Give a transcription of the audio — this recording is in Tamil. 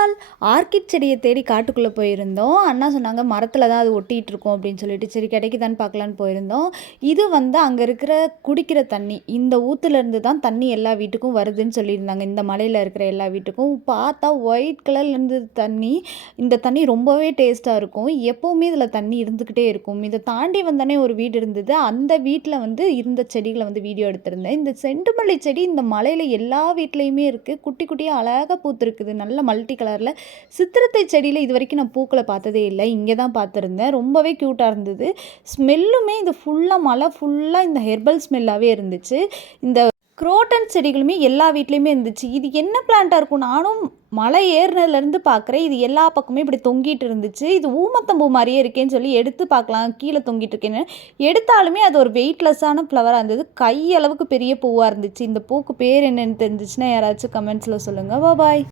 நாள் ஆர்கிட் செடியை தேடி காட்டுக்குள்ளே போயிருந்தோம். அண்ணா சொன்னாங்க மரத்தில் தான் அது ஒட்டிகிட்டு இருக்கும் அப்படின்னு சொல்லிட்டு, சரி கிடைக்குதான்னு பார்க்கலான்னு போயிருந்தோம். இது வந்து அங்கே இருக்கிற குடிக்கிற தண்ணி, இந்த ஊற்றுலேருந்து தான் தண்ணி எல்லா வீட்டுக்கும் வருதுன்னு சொல்லியிருந்தாங்க. இந்த மலையில் இருக்கிற எல்லா வீட்டுக்கும் பார்த்தா ஒயிட் கலரில் இருந்தது தண்ணி. இந்த தண்ணி ரொம்பவே டேஸ்ட்டாக இருக்கும். எப்போவுமே இதில் தண்ணி இருந்துக்கிட்டே இருக்கும். இதை தாண்டி வந்தானே ஒரு வீடு இருந்தது. அந்த வீட்டில் வந்து இருந்த செடிகளை வந்து வீடியோ எடுத்திருந்தேன். இந்த செண்டுமல்லி செடி இந்த மலையில் எல்லா வீட்லேயுமே இருக்குது. குட்டி குட்டியாக அழகாக பூத்துருக்குது, நல்ல மல்டி கலரில். சித்திரத்தை செடியில் இது வரைக்கும் நான் பூக்களை பார்த்ததே இல்லை, இங்கே தான் பார்த்துருந்தேன். ரொம்பவே க்யூட்டாக இருந்தது. ஸ்மெல்லுமே இது ஃபுல்லாக மலை ஃபுல்லாக இந்த ஹெர்பல் ஸ்மெல்லாகவே இருந்துச்சு. இந்த குரோட்டன் செடிகளுமே எல்லா வீட்லேயுமே இருந்துச்சு. இது என்ன பிளான்ட்டாக இருக்கும், நானும் மலை ஏறினதுலேருந்து பார்க்குறேன். இது எல்லா பக்கமே இப்படி தொங்கிட்டு இருந்துச்சு. இது ஊமத்தம்பூ மாதிரியே இருக்கேன்னு சொல்லி எடுத்து பார்க்கலாம், கீழே தொங்கிட்டு இருக்கேன்னு எடுத்தாலுமே அது ஒரு வெயிட்லெஸ்ஸான ஃப்ளவராக இருந்தது. கையளவுக்கு பெரிய பூவாக இருந்துச்சு. இந்த பூக்கு பேர் என்னென்னு தெரிஞ்சிச்சுன்னா யாராச்சும் கமெண்ட்ஸில் சொல்லுங்கள். பாய்.